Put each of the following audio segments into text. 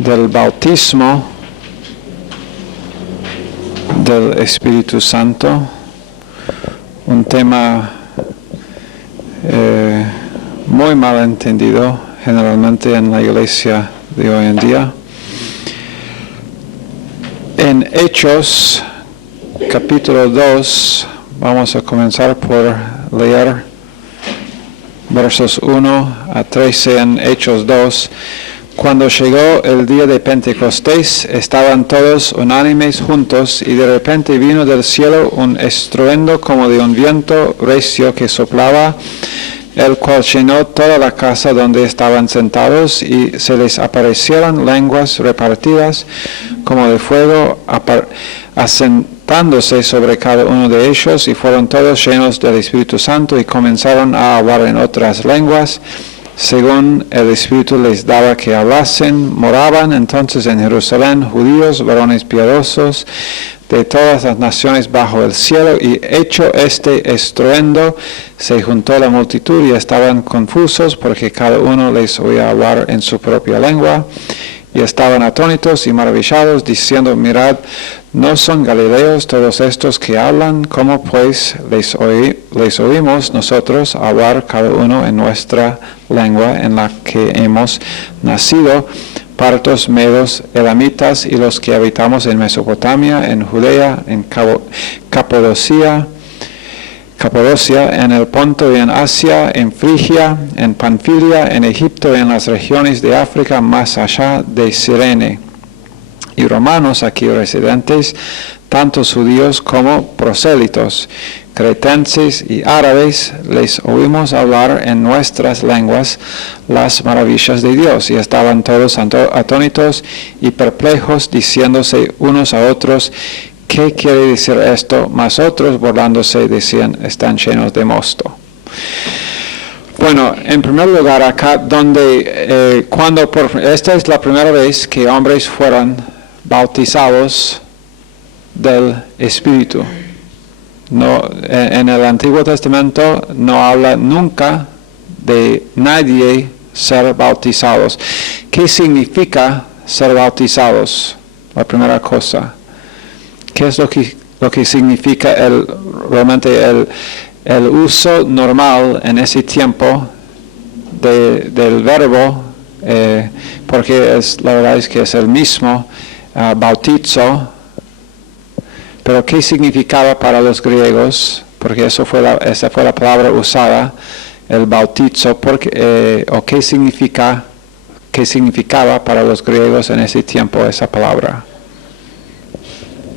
del bautismo del Espíritu Santo, un tema muy mal entendido generalmente en la iglesia de hoy en día. En Hechos, capítulo 2, vamos a comenzar por leer versos 1 a 13 en Hechos 2. Cuando llegó el día de Pentecostés, estaban todos unánimes juntos, y de repente vino del cielo un estruendo como de un viento recio que soplaba, el cual llenó toda la casa donde estaban sentados, y se les aparecieron lenguas repartidas como de fuego, asentándose sobre cada uno de ellos, y fueron todos llenos del Espíritu Santo, y comenzaron a hablar en otras lenguas, según el Espíritu les daba que hablasen. Moraban entonces en Jerusalén judíos, varones piadosos, de todas las naciones bajo el cielo, y hecho este estruendo, se juntó la multitud y estaban confusos, porque cada uno les oía hablar en su propia lengua, y estaban atónitos y maravillados, diciendo: mirad, ¿no son galileos todos estos que hablan? ¿Cómo pues les oímos nosotros hablar cada uno en nuestra lengua en la que hemos nacido? Partos, medos, elamitas, y los que habitamos en Mesopotamia, en Judea, en Capadocia, en el Ponto y en Asia, en Frigia, en Panfilia, en Egipto y en las regiones de África más allá de Cirene, y romanos aquí residentes, tanto judíos como prosélitos, cretenses y árabes, les oímos hablar en nuestras lenguas las maravillas de Dios, y estaban todos atónitos y perplejos, diciéndose unos a otros: ¿qué quiere decir esto? Mas otros, burlándose, decían: están llenos de mosto. Bueno, en primer lugar, acá donde esta es la primera vez que hombres fueron bautizados del Espíritu. No, en el Antiguo Testamento no habla nunca de nadie ser bautizados. ¿Qué significa ser bautizados? La primera cosa. ¿Qué es lo que significa realmente el uso normal en ese tiempo del verbo? Porque la verdad es que es el mismo, bautizo. Pero ¿qué significaba para los griegos? Porque esa fue la palabra usada, el bautizo. ¿O qué significaba para los griegos en ese tiempo esa palabra?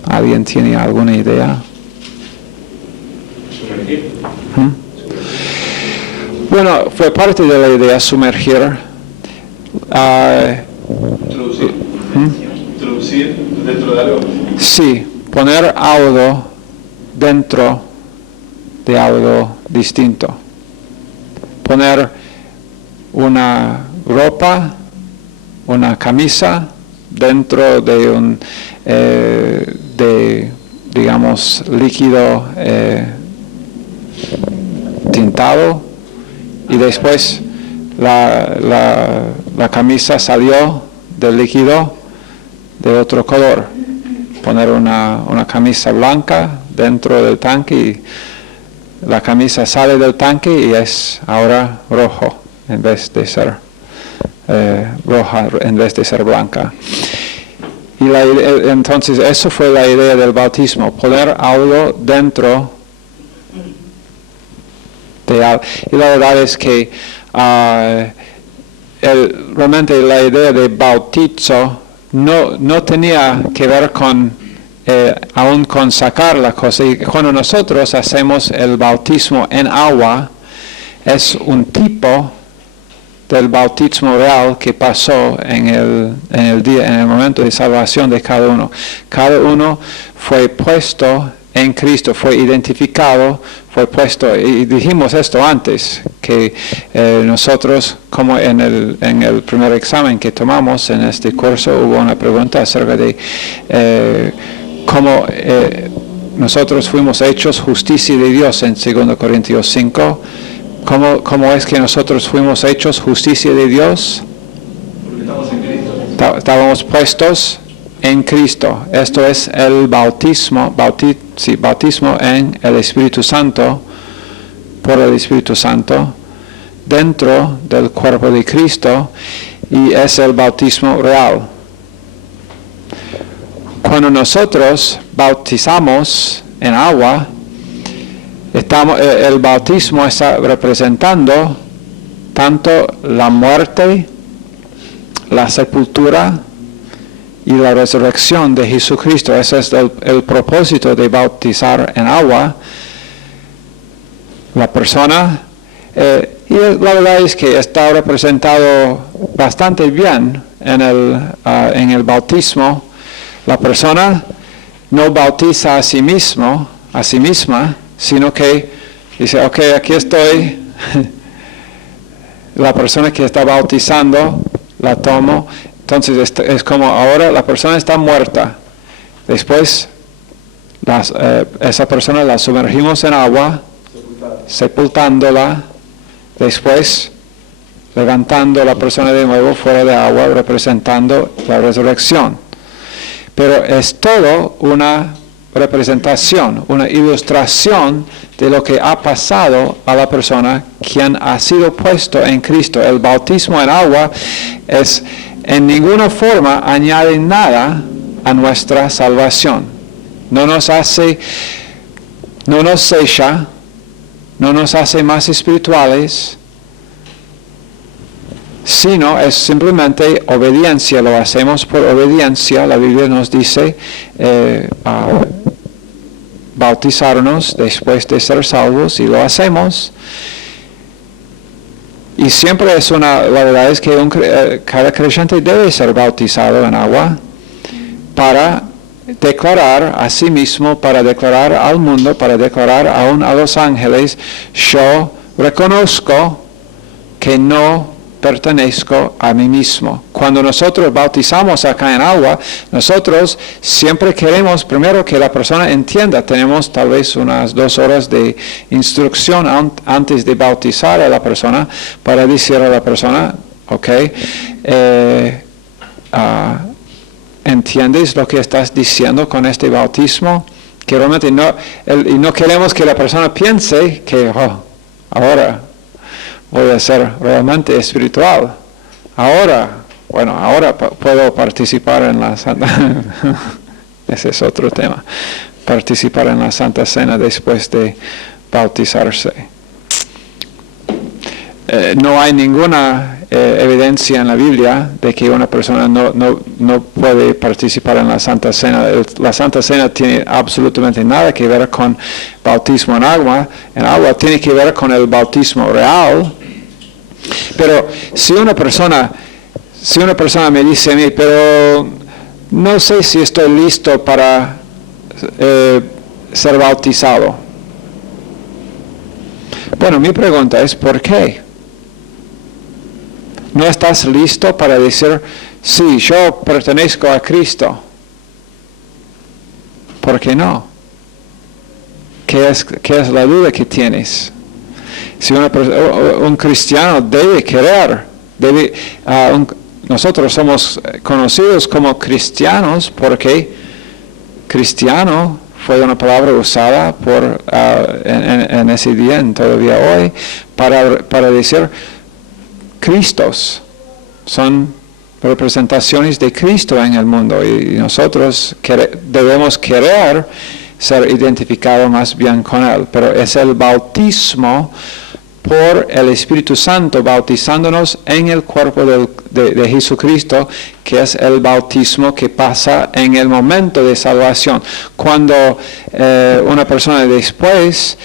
¿Alguien tiene alguna idea? Sumergir. Bueno, fue parte de la idea sumergir. Introducir dentro de algo. Sí, poner algo dentro de algo distinto. Poner una ropa, una camisa dentro de digamos, líquido tintado, y después la camisa salió del líquido de otro color. Poner una camisa blanca dentro del tanque, y la camisa sale del tanque y es ahora rojo en vez de ser roja, en vez de ser blanca. Y entonces eso fue la idea del bautismo, poner algo dentro de algo. Y la verdad es que realmente la idea de bautizo no tenía que ver aún con sacar la cosa. Y cuando nosotros hacemos el bautismo en agua, es un tipo del bautismo real que pasó en el momento de salvación de cada uno. Cada uno fue puesto en Cristo, fue identificado, fue puesto, y dijimos esto antes, que nosotros, como en el primer examen que tomamos en este curso, hubo una pregunta acerca de cómo nosotros fuimos hechos justicia de Dios en 2 Corintios 5. ¿Cómo es que nosotros fuimos hechos justicia de Dios? Porque estamos en Cristo. estábamos puestos en Cristo. Esto es el bautismo en el Espíritu Santo, por el Espíritu Santo, dentro del cuerpo de Cristo, y es el bautismo real. Cuando nosotros bautizamos en agua, el bautismo está representando tanto la muerte, la sepultura y la resurrección de Jesucristo. Ese es el propósito de bautizar en agua. La persona, y la verdad es que está representado bastante bien en el bautismo. La persona no bautiza a sí misma, sino que dice, ok, aquí estoy. La persona que está bautizando, la tomo. Entonces es como ahora la persona está muerta. Después esa persona la sumergimos en agua, sepultándola. Después levantando a la persona de nuevo fuera de agua, representando la resurrección. Pero es todo una representación, una ilustración de lo que ha pasado a la persona quien ha sido puesto en Cristo. El bautismo en agua en ninguna forma añade nada a nuestra salvación. No nos sella, no nos hace más espirituales, sino es simplemente obediencia. Lo hacemos por obediencia. La Biblia nos dice bautizarnos después de ser salvos, y lo hacemos. Y siempre la verdad es que cada creyente debe ser bautizado en agua para declarar a sí mismo, para declarar al mundo, para declarar aún a los ángeles: yo reconozco que no pertenezco a mí mismo. Cuando nosotros bautizamos acá en agua, nosotros siempre queremos primero que la persona entienda. Tenemos tal vez unas 2 horas de instrucción antes de bautizar a la persona, para decir a la persona, ok, ¿entiendes lo que estás diciendo con este bautismo? Que realmente no queremos que la persona piense que ahora voy a ser realmente espiritual. Ahora puedo participar en la Santa ese es otro tema. Participar en la Santa Cena después de bautizarse. No hay ninguna evidencia en la Biblia de que una persona no puede participar en la Santa Cena. La Santa Cena tiene absolutamente nada que ver con bautismo en agua. En agua tiene que ver con el bautismo real. Pero si una persona me dice a mí, pero no sé si estoy listo para ser bautizado. Bueno, mi pregunta es, ¿por qué? ¿No estás listo para decir, sí, yo pertenezco a Cristo? ¿Por qué no? ¿Qué es la duda que tienes? Si un cristiano debe querer, nosotros somos conocidos como cristianos porque cristiano fue una palabra usada en ese día, en todavía hoy, para decir Cristos. Son representaciones de Cristo en el mundo, y nosotros debemos querer ser identificados más bien con Él. Pero es el bautismo por el Espíritu Santo, bautizándonos en el cuerpo de Jesucristo, que es el bautismo que pasa en el momento de salvación. Cuando una persona después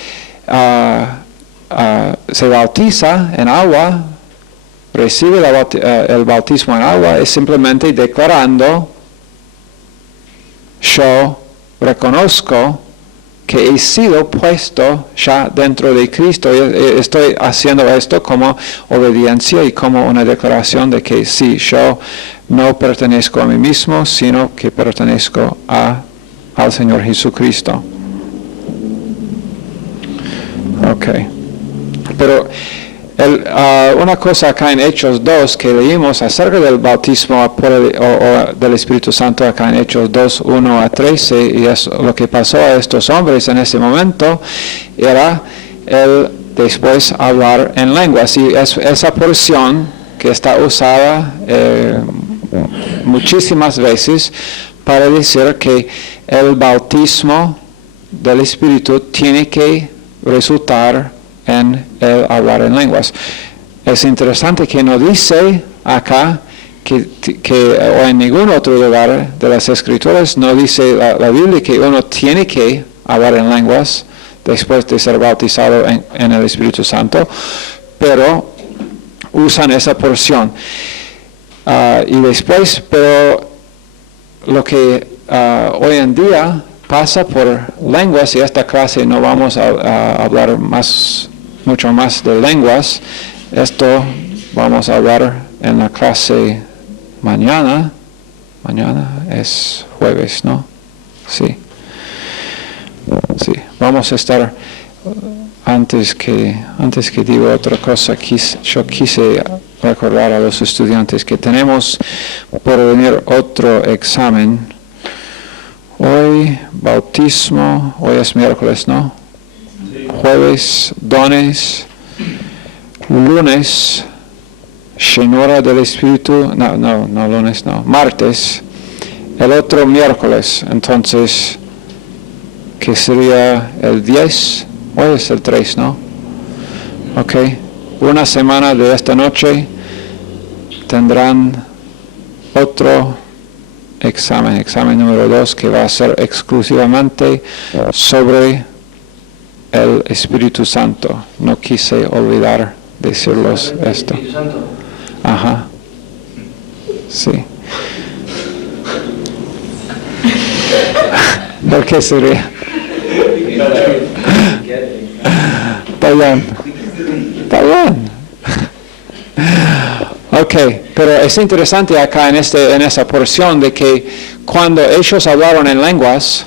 se bautiza en agua, recibe el bautismo en agua, es simplemente declarando: yo reconozco que he sido puesto ya dentro de Cristo. Estoy haciendo esto como obediencia y como una declaración de que sí, yo no pertenezco a mí mismo, sino que pertenezco al Señor Jesucristo. Ok. Pero Una cosa acá en Hechos 2 que leímos acerca del bautismo o del Espíritu Santo acá en Hechos 2, 1 a 13, y es lo que pasó a estos hombres en ese momento, era el después hablar en lenguas. Y esa porción que está usada muchísimas veces para decir que el bautismo del Espíritu tiene que resultar en el hablar en lenguas. Es interesante que no dice acá o en ningún otro lugar de las Escrituras no dice la Biblia que uno tiene que hablar en lenguas después de ser bautizado en el Espíritu Santo, pero usan esa porción. Y después, pero lo que hoy en día pasa por lenguas, y esta clase no vamos a hablar mucho más de lenguas. Esto vamos a hablar en la clase mañana. Mañana es jueves, ¿no? Sí. Sí. Vamos a estar, antes que digo otra cosa, yo quise recordar a los estudiantes que tenemos por venir otro examen. Hoy, bautismo, hoy es miércoles, ¿no? Jueves, dones, lunes, llenura del Espíritu, no lunes, no, martes, el otro miércoles, entonces, que sería el 10, hoy es el 3, ¿no? Ok, una semana de esta noche tendrán otro examen número 2, que va a ser exclusivamente sobre el Espíritu Santo. No quise olvidar decirlos esto. ¿Espíritu Santo? Ajá. Sí. ¿Por qué sería? Está bien. Está bien. Ok, pero es interesante acá en esa porción de que cuando ellos hablaron en lenguas,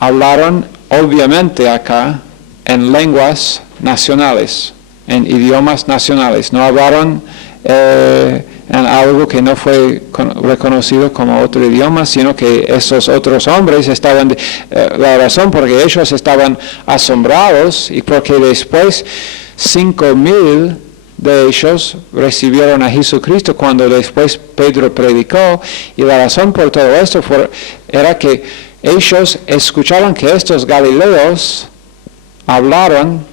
hablaron obviamente acá en lenguas nacionales, en idiomas nacionales. No hablaron en algo que no fue reconocido como otro idioma, sino que esos otros hombres estaban, la razón por que ellos estaban asombrados y porque después 5,000 de ellos recibieron a Jesucristo cuando después Pedro predicó, y la razón por todo esto era que ellos escucharon que estos galileos hablaron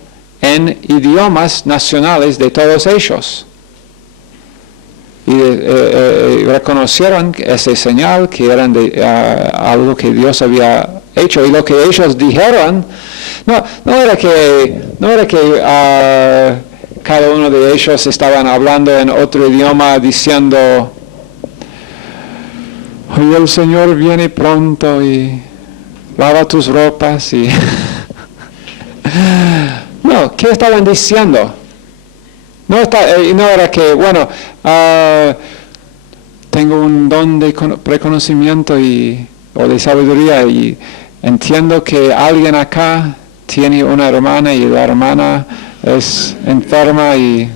en idiomas nacionales de todos ellos. Y reconocieron ese señal que eran algo que Dios había hecho. Y lo que ellos dijeron, no era que cada uno de ellos estaban hablando en otro idioma diciendo, hoy el Señor viene pronto y lava tus ropas y... No, ¿qué estaban diciendo? No era que, bueno, tengo un don de reconocimiento o de sabiduría y entiendo que alguien acá tiene una hermana y la hermana es enferma y...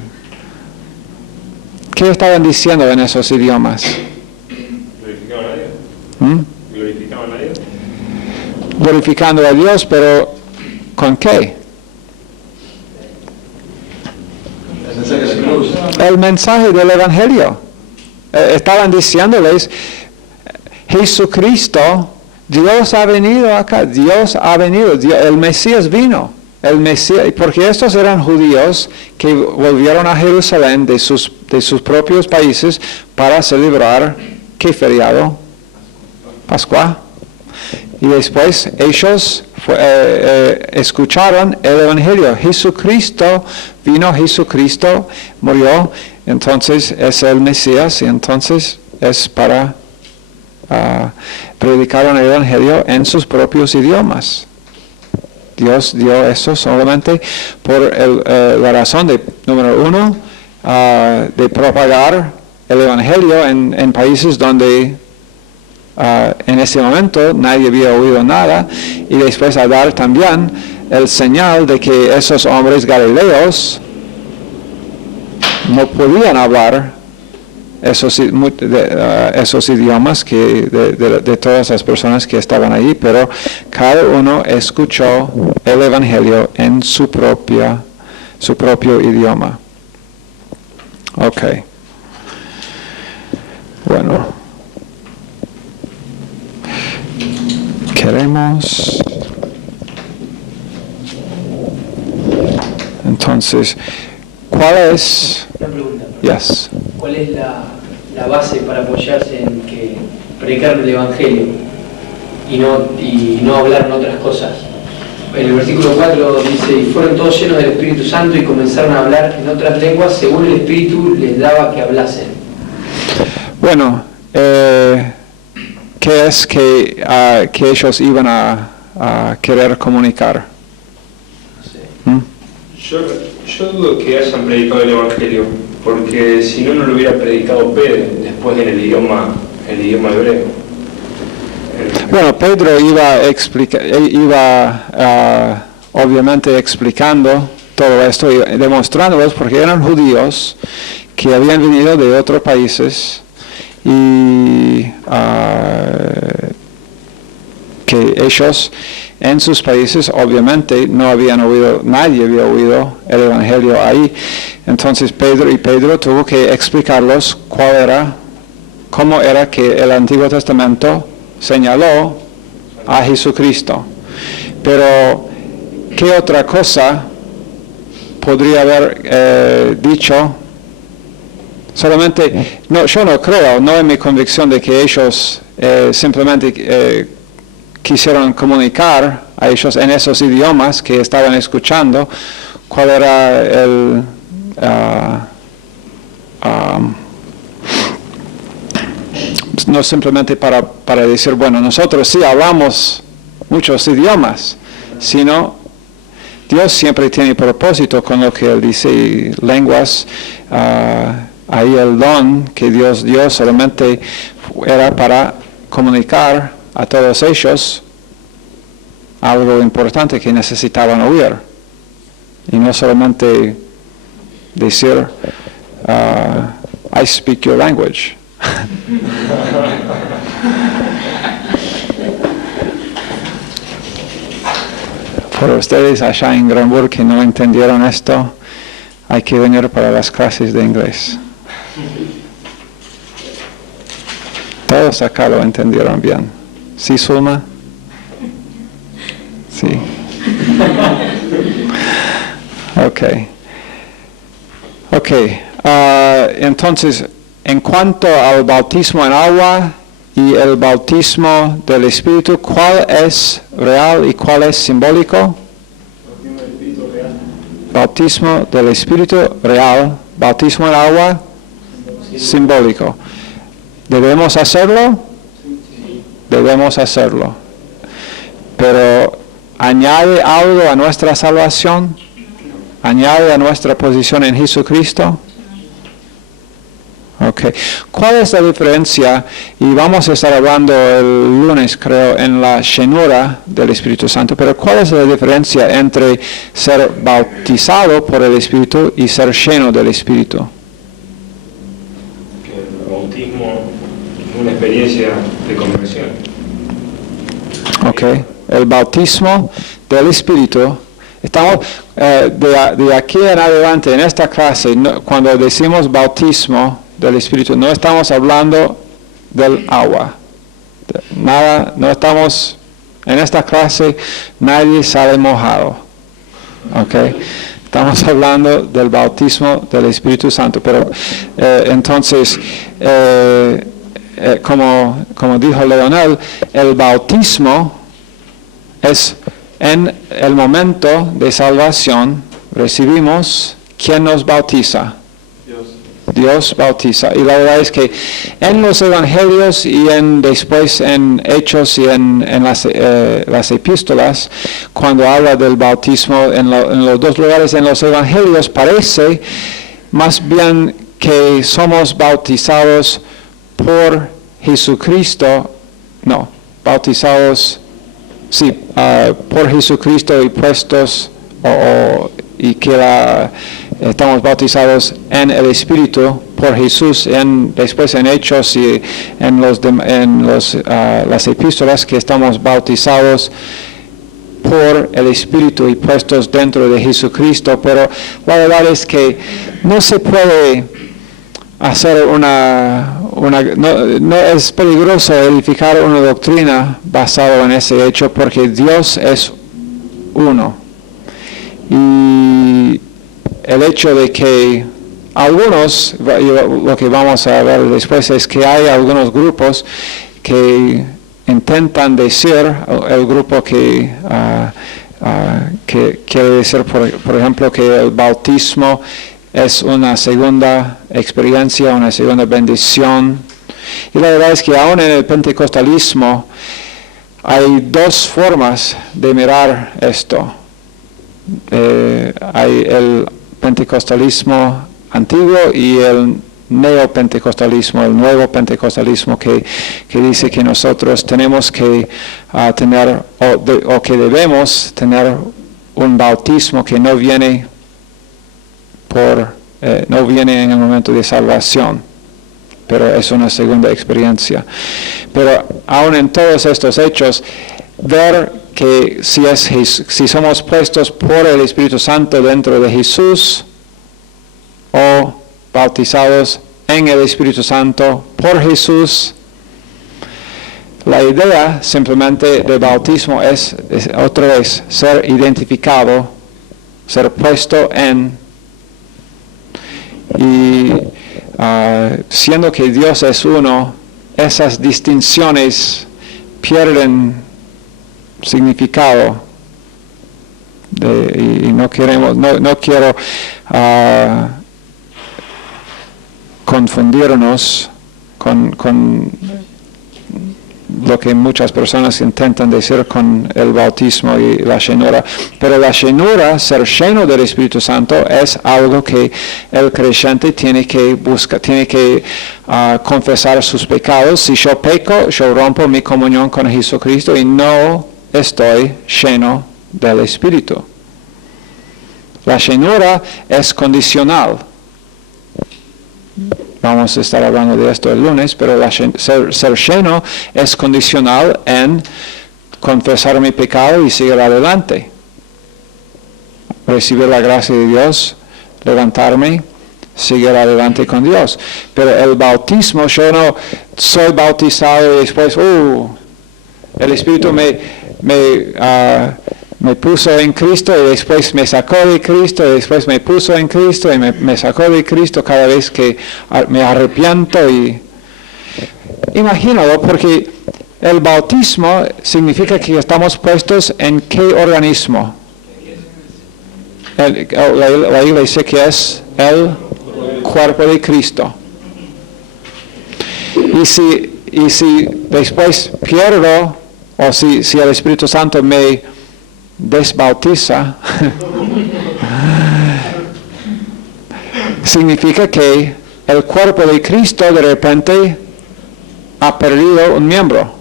¿Qué estaban diciendo en esos idiomas? Glorificaban a Dios. Glorificaban a Dios. Glorificando a Dios, pero ¿con qué? El mensaje del Evangelio. Estaban diciéndoles, Jesucristo, Dios ha venido acá, Dios ha venido, el Mesías vino. El Mesías, porque estos eran judíos que volvieron a Jerusalén de sus propios países para celebrar, ¿qué feriado? Pascua. Y después ellos escucharon el Evangelio. Jesucristo vino, Jesucristo murió, entonces es el Mesías, y entonces es para predicar el Evangelio en sus propios idiomas. Dios dio eso solamente por la razón de, número 1, de propagar el Evangelio en países donde en ese momento nadie había oído nada, y después a dar también el señal de que esos hombres galileos no podían hablar esos idiomas de todas las personas que estaban allí, pero cada uno escuchó el Evangelio en su propio idioma. Ok. Bueno. Queremos. Entonces, ¿cuál es? Una pregunta. Yes. ¿Cuál es la base para apoyarse en que predicar el Evangelio y no hablar en otras cosas? En el versículo 4 dice, y fueron todos llenos del Espíritu Santo y comenzaron a hablar en otras lenguas según el Espíritu les daba que hablasen. Bueno, ¿qué es que ellos iban a querer comunicar? No sé. Yo dudo que hayan predicado el Evangelio, porque si no, no lo hubiera predicado Pedro después en el idioma hebreo. Bueno, Pedro iba obviamente explicando todo esto y demostrándolos porque eran judíos que habían venido de otros países y que ellos en sus países obviamente no habían oído, nadie había oído el Evangelio ahí. Entonces Pedro tuvo que explicarlos cómo era que el Antiguo Testamento señaló a Jesucristo. Pero, ¿qué otra cosa podría haber dicho? Solamente, yo no creo, no es mi convicción de que ellos simplemente quisieron comunicar a ellos en esos idiomas que estaban escuchando cuál era el no simplemente para decir, bueno, nosotros sí hablamos muchos idiomas, sino Dios siempre tiene propósito con lo que Él dice, y lenguas, ahí el don que Dios dio solamente era para comunicar a todos ellos algo importante que necesitaban oír, y no solamente decir, I speak your language. Por ustedes allá en Granburg que no entendieron esto, hay que venir para las clases de inglés. Todos acá lo entendieron bien. ¿Sí, Zulma? Sí. Ok. Entonces, en cuanto al bautismo en agua y el bautismo del Espíritu, ¿cuál es real y cuál es simbólico? Bautismo del Espíritu real, bautismo en agua simbólico. ¿Debemos hacerlo? Debemos hacerlo. Pero ¿añade algo a nuestra salvación? ¿Añade a nuestra posición en Jesucristo? Okay. ¿Cuál es la diferencia? Y vamos a estar hablando el lunes, creo, en la llenura del Espíritu Santo, pero ¿cuál es la diferencia entre ser bautizado por el Espíritu y ser lleno del Espíritu? Que el bautismo es una experiencia de conversión. Okay. El bautismo del Espíritu. Estamos de aquí en adelante en esta clase, cuando decimos bautismo del Espíritu, no estamos hablando del agua. Nada, no estamos, en esta clase nadie sale mojado. Okay. Estamos hablando del bautismo del Espíritu Santo. Pero entonces, como dijo Leonel, el bautismo es en el momento de salvación. Recibimos, ¿quién nos bautiza? Dios bautiza. Y la verdad es que en los evangelios y después en Hechos y en las epístolas, cuando habla del bautismo en los dos lugares en los evangelios, parece más bien que somos bautizados por Jesucristo, por Jesucristo y puestos y que estamos bautizados en el Espíritu por Jesús, después en Hechos y en las epístolas, que estamos bautizados por el Espíritu y puestos dentro de Jesucristo. Pero la verdad es que no se puede hacer no es peligroso edificar una doctrina basada en ese hecho, porque Dios es uno. Y el hecho de que algunos, lo que vamos a ver después, es que hay algunos grupos que intentan decir, el grupo que quiere decir, por ejemplo, que el bautismo es una segunda experiencia, una segunda bendición. Y la verdad es que aún en el pentecostalismo hay dos formas de mirar esto. Hay el pentecostalismo antiguo y el neopentecostalismo, el nuevo pentecostalismo, que dice que nosotros tenemos que tener, o que debemos tener un bautismo que no viene en el momento de salvación, pero es una segunda experiencia. Pero aún en todos estos hechos, ver que si somos puestos por el Espíritu Santo dentro de Jesús, o bautizados en el Espíritu Santo por Jesús, la idea simplemente de bautismo es otra vez ser identificado, ser puesto en. Y siendo que Dios es uno, esas distinciones pierden significado. Y no quiero confundirnos con lo que muchas personas intentan decir con el bautismo y la llenura. Pero la llenura, ser lleno del Espíritu Santo, es algo que el creyente tiene que buscar, tiene que confesar sus pecados. Si yo peco, yo rompo mi comunión con Jesucristo y no estoy lleno del Espíritu. La llenura es condicional. Vamos a estar hablando de esto el lunes, pero ser lleno es condicional en confesar mi pecado y seguir adelante. Recibir la gracia de Dios, levantarme, seguir adelante con Dios. Pero el bautismo, yo no soy bautizado y después, el Espíritu me puso en Cristo y después me sacó de Cristo y después me puso en Cristo y me sacó de Cristo cada vez que me arrepiento. Y imagínalo, porque el bautismo significa que estamos puestos en ¿qué organismo? La iglesia, que es el cuerpo de Cristo. Y si después pierdo, o si el Espíritu Santo me desbautiza, significa que el cuerpo de Cristo de repente ha perdido un miembro.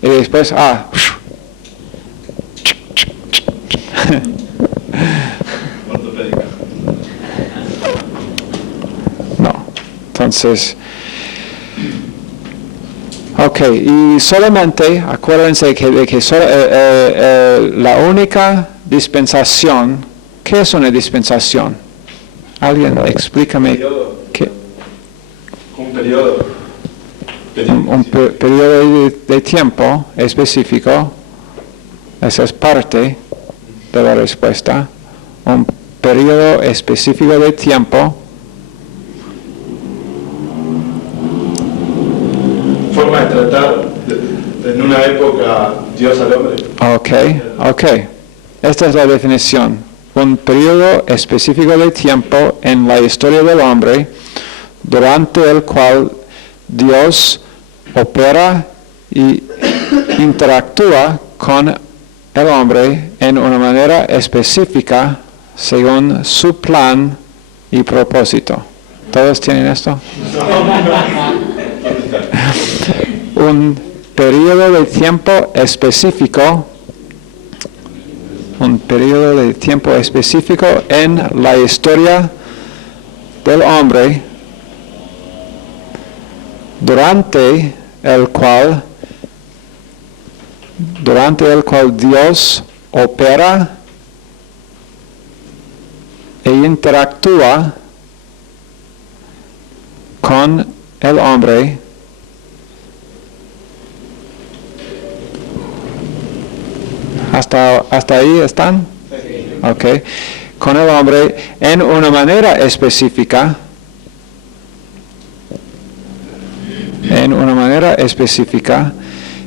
Y después, no. Entonces, ok, y solamente acuérdense de que la única dispensación, ¿qué es una dispensación? ¿Alguien explícame? ¿Qué? Un periodo. Un periodo de tiempo específico, esa es parte de la respuesta. Un periodo específico de tiempo. Forma de tratar en una época Dios al hombre. Ok. Esta es la definición. Un periodo específico de tiempo en la historia del hombre durante el cual Dios opera y interactúa con el hombre en una manera específica según su plan y propósito. ¿Todos tienen esto? Un periodo de tiempo específico un periodo de tiempo específico en la historia del hombre durante el cual Dios opera e interactúa con el hombre hasta ahí están. Okay. Con el hombre en una manera específica,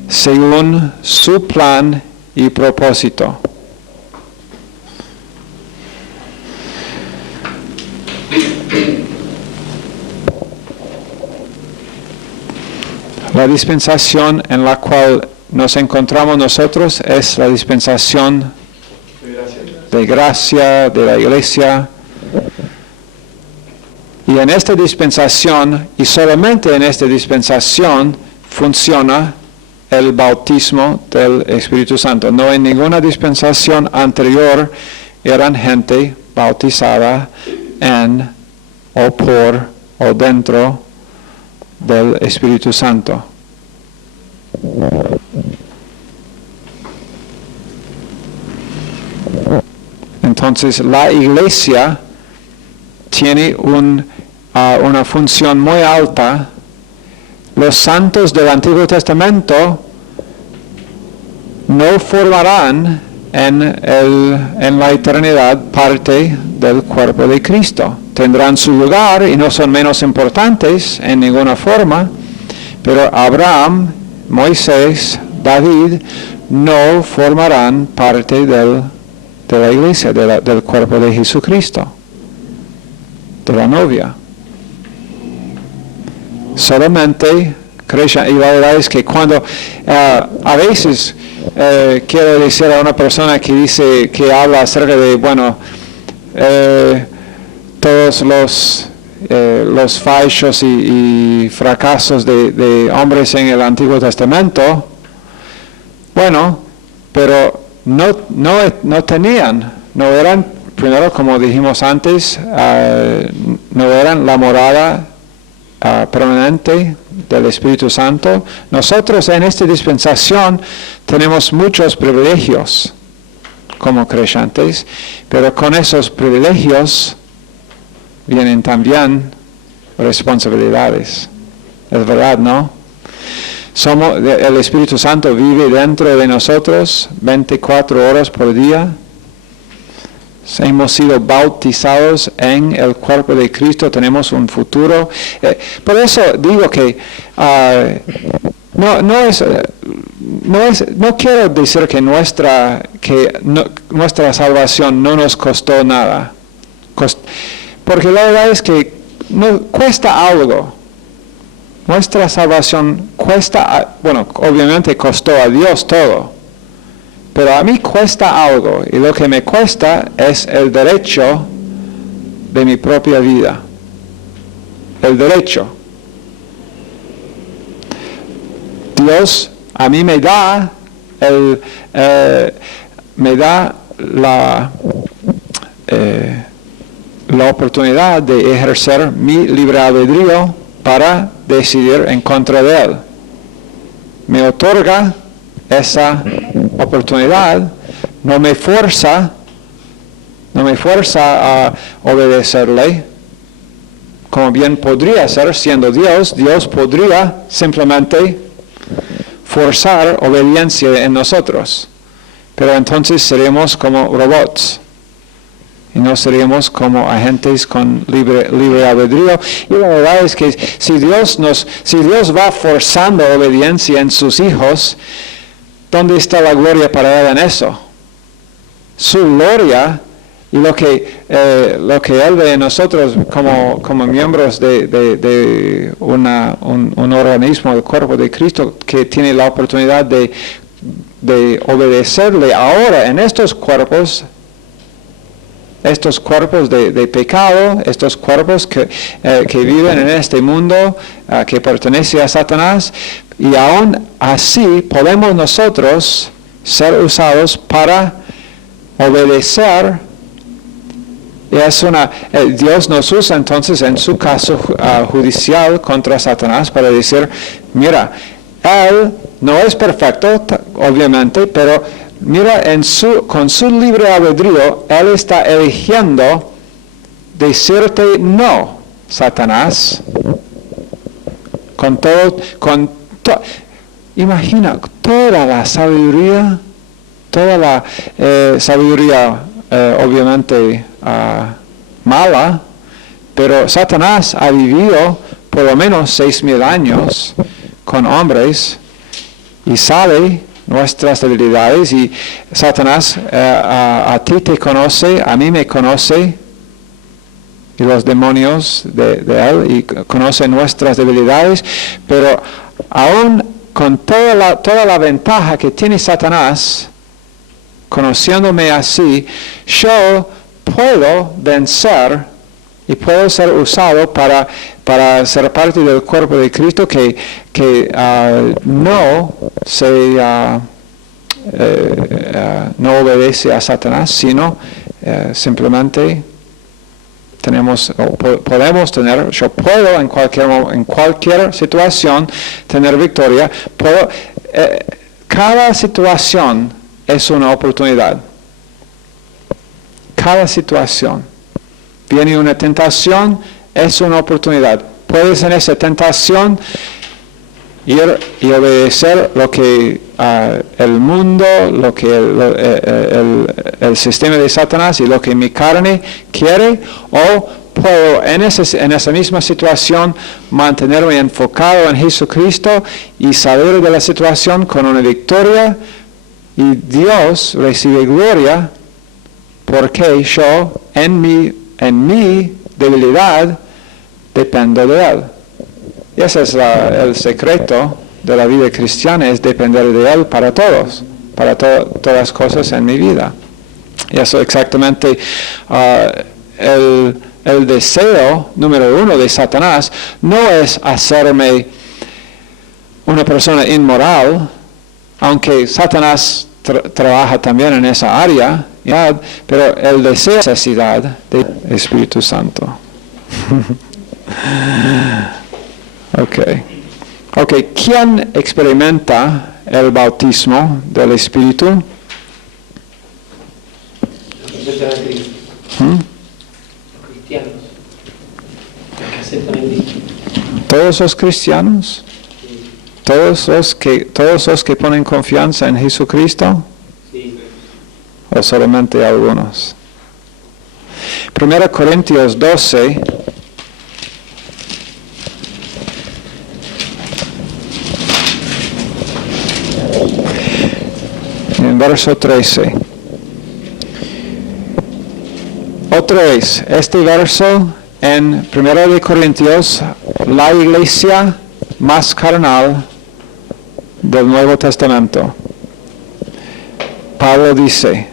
según su plan y propósito. La dispensación en la cual nos encontramos nosotros es la dispensación de gracia de la iglesia. Y en esta dispensación, y solamente en esta dispensación, funciona el bautismo del Espíritu Santo. No en ninguna dispensación anterior eran gente bautizada en, o por, o dentro del Espíritu Santo. Entonces la iglesia tiene una función muy alta. Los santos del Antiguo Testamento no formarán en la eternidad parte del cuerpo de Cristo. Tendrán su lugar y no son menos importantes en ninguna forma, pero Abraham, Moisés, David no formarán parte de la iglesia, del cuerpo de Jesucristo, de la novia. Solamente y la verdad es que cuando a veces quiero decir a una persona que habla acerca de todos los fallos y fracasos de hombres en el Antiguo Testamento, pero no tenían, no eran, primero como dijimos antes, no eran la morada permanente del Espíritu Santo. Nosotros en esta dispensación tenemos muchos privilegios como creyentes, pero con esos privilegios vienen también responsabilidades. Es verdad, ¿no? El Espíritu Santo vive dentro de nosotros 24 horas por día. Hemos sido bautizados en el cuerpo de Cristo, tenemos un futuro. Por eso digo que no quiero decir que nuestra salvación no nos costó nada. Porque la verdad es que no cuesta algo. Nuestra salvación cuesta, obviamente costó a Dios todo, pero a mí cuesta algo, y lo que me cuesta es el derecho de mi propia vida. El derecho. Dios a mí me da la oportunidad de ejercer mi libre albedrío para decidir en contra de Él. Me otorga esa oportunidad, no me fuerza a obedecerle, como bien podría ser, siendo Dios podría simplemente forzar obediencia en nosotros, pero entonces seremos como robots. Y no seríamos como agentes con libre albedrío. Y la verdad es que si Dios va forzando obediencia en sus hijos, ¿dónde está la gloria para Él en eso? Su gloria y lo que Él ve en nosotros como miembros de un organismo, el cuerpo de Cristo, que tiene la oportunidad de obedecerle ahora en estos cuerpos de pecado, estos cuerpos que viven en este mundo que pertenece a Satanás, y aún así podemos nosotros ser usados para obedecer es Dios nos usa entonces en su caso judicial contra Satanás para decir, mira, él no es perfecto, obviamente, pero mira, con su libre albedrío, él está eligiendo decirte no, Satanás, imagina toda la sabiduría, obviamente mala, pero Satanás ha vivido por lo menos 6,000 años con hombres y sabe nuestras debilidades, y Satanás a ti te conoce, a mí me conoce, y los demonios de él, y conoce nuestras debilidades, pero aún con toda la ventaja que tiene Satanás, conociéndome así, yo puedo vencer y puedo ser usado para ser parte del cuerpo de Cristo que no obedece a Satanás, sino simplemente yo puedo en cualquier situación tener victoria. Cada situación es una oportunidad. Cada situación. Viene una tentación, es una oportunidad. Puedes en esa tentación ir y obedecer lo que el mundo, lo que el sistema de Satanás y lo que mi carne quiere, o puedo en esa misma situación mantenerme enfocado en Jesucristo y salir de la situación con una victoria, y Dios recibe gloria porque yo en mi debilidad dependo de Él. Y ese es el secreto de la vida cristiana, es depender de Él para todos, para todas las cosas en mi vida. Y eso exactamente el deseo número 1 de Satanás no es hacerme una persona inmoral, aunque Satanás trabaja también en esa área, pero el deseo es necesidad del Espíritu Santo. Ok, ¿quién experimenta el bautismo del Espíritu? Los cristianos. Los que aceptan a Cristo. ¿Todos los cristianos? ¿Todos los que ponen confianza en Jesucristo? Sí. ¿O solamente algunos? 1 Corintios 12. En verso 13. Otra vez, este verso en 1 Corintios, la iglesia más carnal del Nuevo Testamento. Pablo dice,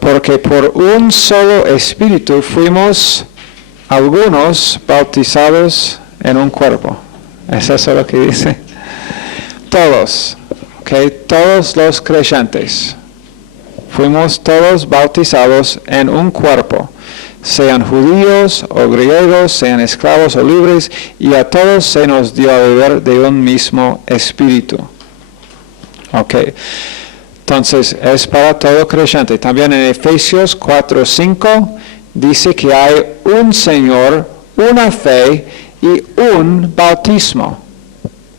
porque por un solo espíritu fuimos algunos bautizados en un cuerpo. ¿Es eso lo que dice? Todos, todos los creyentes. Fuimos todos bautizados en un cuerpo, sean judíos o griegos, sean esclavos o libres, y a todos se nos dio a beber de un mismo espíritu. Entonces es para todo creyente. También en Efesios 4:5 dice que hay un Señor, una fe y un bautismo.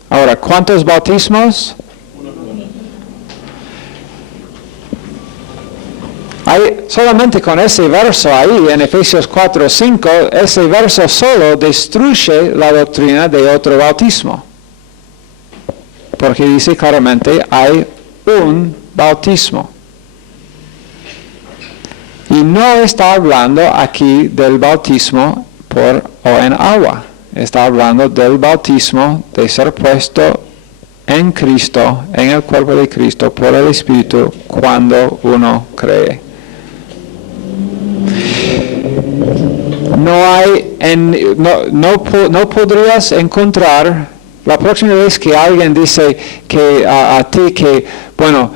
Ahora, ¿cuántos bautismos? Solamente con ese verso ahí, en Efesios 4:5, ese verso solo destruye la doctrina de otro bautismo. Porque dice claramente, hay un bautismo. Y no está hablando aquí del bautismo en agua. Está hablando del bautismo de ser puesto en Cristo, en el cuerpo de Cristo, por el Espíritu, cuando uno cree. No podrías encontrar, la próxima vez que alguien dice que a ti que, bueno,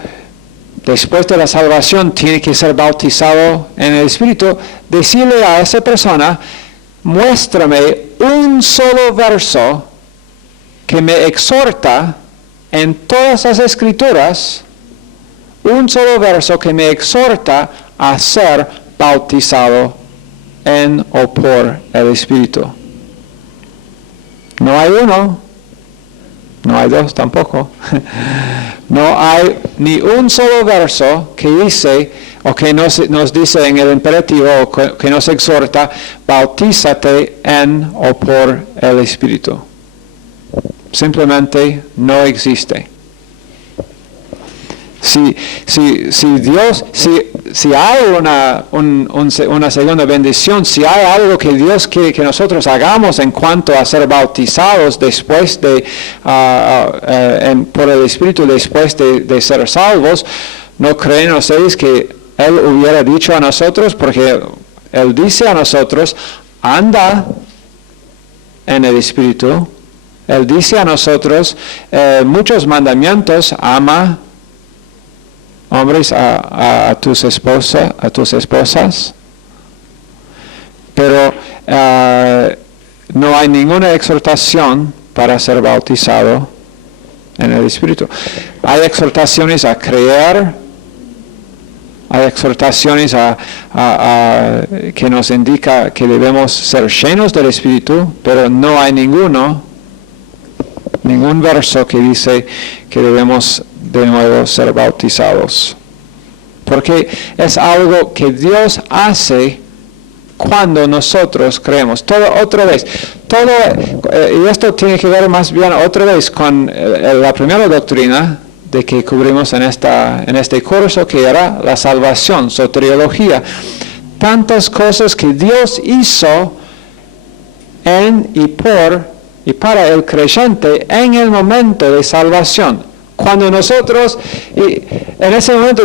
después de la salvación tiene que ser bautizado en el Espíritu, decirle a esa persona, muéstrame un solo verso que me exhorta en todas las Escrituras, un solo verso que me exhorta a ser bautizado en o por el Espíritu. No hay uno, no hay dos tampoco. No hay ni un solo verso que dice, o que nos dice en el imperativo, o que nos exhorta, bautízate en o por el Espíritu. Simplemente no existe. Si hay una segunda bendición, si hay algo que Dios quiere que nosotros hagamos en cuanto a ser bautizados después de por el Espíritu, después de ser salvos, ¿no creen ustedes que Él hubiera dicho a nosotros? Porque Él dice a nosotros, anda en el Espíritu. Él dice a nosotros muchos mandamientos, ama hombres a tus esposas, pero no hay ninguna exhortación para ser bautizado en el Espíritu. Hay exhortaciones a creer, hay exhortaciones que nos indica que debemos ser llenos del Espíritu, pero no hay ningún verso que dice que debemos de nuevo ser bautizados. Porque es algo que Dios hace cuando nosotros creemos. Y esto tiene que ver más bien otra vez con la primera doctrina de que cubrimos en este curso, que era la salvación, soteriología. Tantas cosas que Dios hizo en y por y para el creyente en el momento de salvación. Cuando nosotros, en ese momento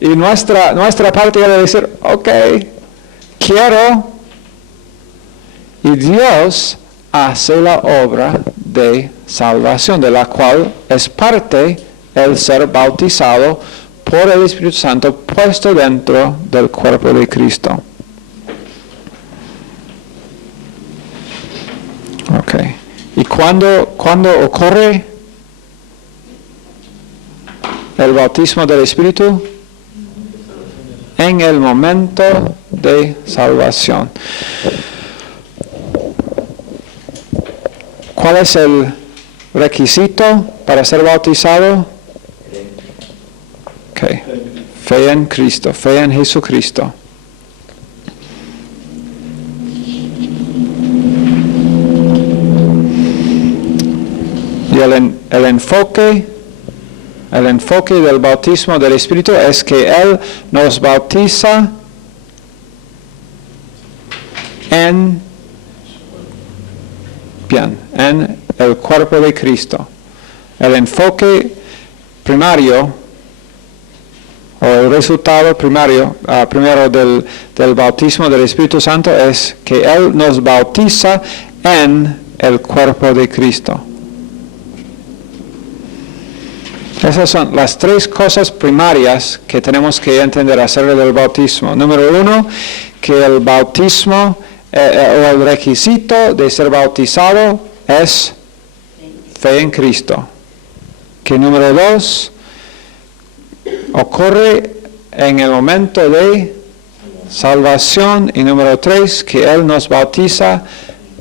y nuestra parte era decir, ok, quiero, y Dios hace la obra de salvación, de la cual es parte el ser bautizado por el Espíritu Santo, puesto dentro del cuerpo de Cristo. Ok. ¿Y cuándo ocurre el bautismo del Espíritu? En el momento de salvación. ¿Cuál es el requisito para ser bautizado? Okay. Fe en Cristo, fe en Jesucristo. Y el enfoque del bautismo del Espíritu es que Él nos bautiza en el cuerpo de Cristo. El enfoque primario, o el resultado primero del bautismo del Espíritu Santo es que Él nos bautiza en el cuerpo de Cristo. Esas son las tres cosas primarias que tenemos que entender acerca del bautismo. Número 1, que el bautismo o el requisito de ser bautizado es fe en Cristo. Que número 2, ocurre en el momento de salvación. Y número 3, que Él nos bautiza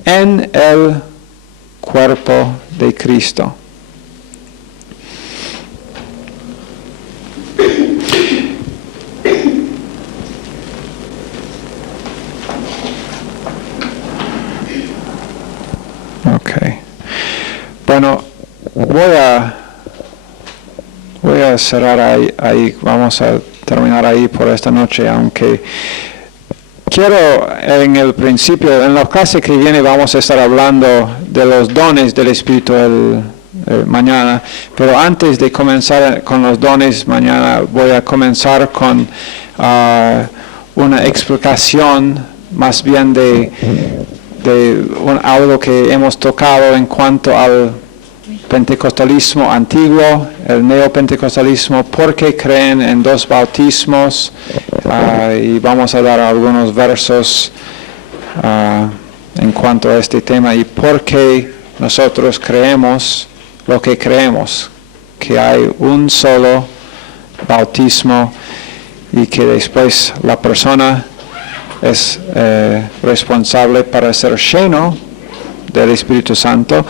en el cuerpo de Cristo. Bueno, voy a cerrar ahí, vamos a terminar ahí por esta noche, aunque quiero en el principio, en la clase que viene vamos a estar hablando de los dones del Espíritu mañana, pero antes de comenzar con los dones mañana voy a comenzar con una explicación más bien de algo que hemos tocado en cuanto al pentecostalismo antiguo, el neopentecostalismo, porque creen en 2 bautismos, y vamos a dar algunos versos en cuanto a este tema y por qué nosotros creemos lo que creemos, que hay un solo bautismo y que después la persona es responsable para ser lleno del Espíritu Santo.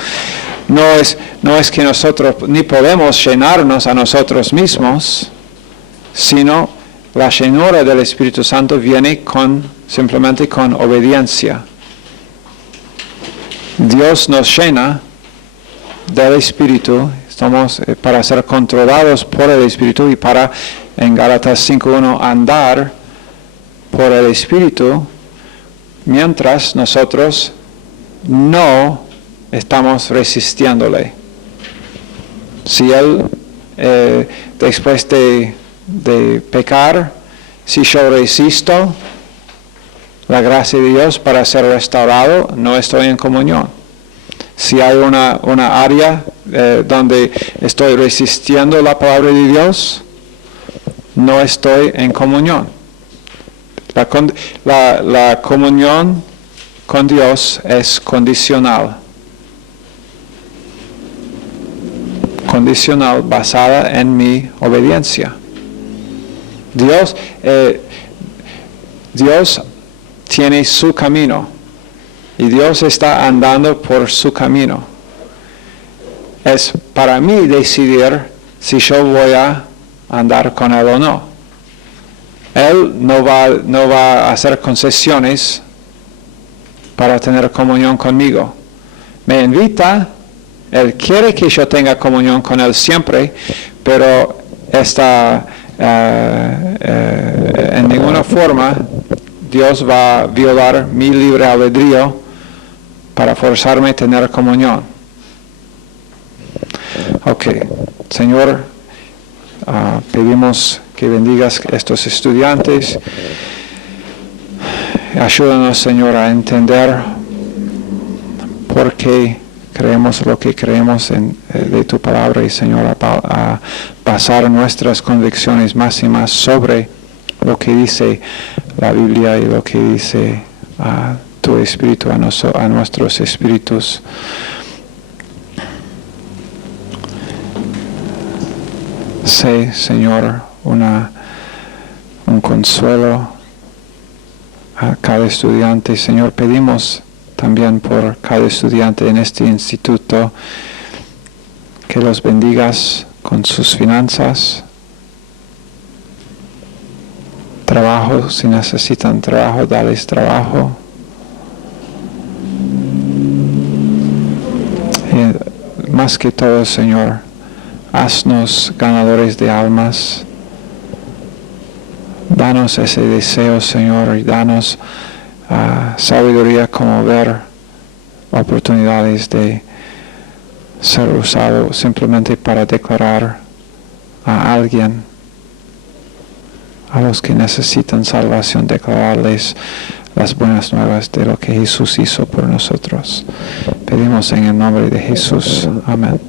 No es que nosotros ni podemos llenarnos a nosotros mismos, sino la llenura del Espíritu Santo viene simplemente con obediencia. Dios nos llena del Espíritu, estamos para ser controlados por el Espíritu y para, en Gálatas 5:1, andar por el Espíritu, mientras nosotros no estamos resistiéndole. Si Él, después de pecar, si yo resisto la gracia de Dios para ser restaurado, no estoy en comunión. Si hay una área donde estoy resistiendo la palabra de Dios, no estoy en comunión. La comunión con Dios es condicional. Condicional basada en mi obediencia. Dios tiene su camino y Dios está andando por su camino. Es para mí decidir si yo voy a andar con Él o no. Él no va a hacer concesiones para tener comunión conmigo. Me invita, Él quiere que yo tenga comunión con Él siempre, pero en ninguna forma Dios va a violar mi libre albedrío para forzarme a tener comunión. Ok, Señor, pedimos que bendigas a estos estudiantes. Ayúdanos, Señor, a entender por qué creemos lo que creemos de tu palabra y, Señor, a basar nuestras convicciones más y más sobre lo que dice la Biblia y lo que dice tu Espíritu a nuestros espíritus. Sé, Señor, un consuelo a cada estudiante. Señor, pedimos también por cada estudiante en este instituto que los bendigas con sus finanzas, trabajo, si necesitan trabajo, dales trabajo. Y más que todo, Señor, haznos ganadores de almas. Danos ese deseo, Señor, y danos sabiduría como ver oportunidades de ser usado simplemente para declarar a alguien, a los que necesitan salvación, declararles las buenas nuevas de lo que Jesús hizo por nosotros. Pedimos en el nombre de Jesús. Amén.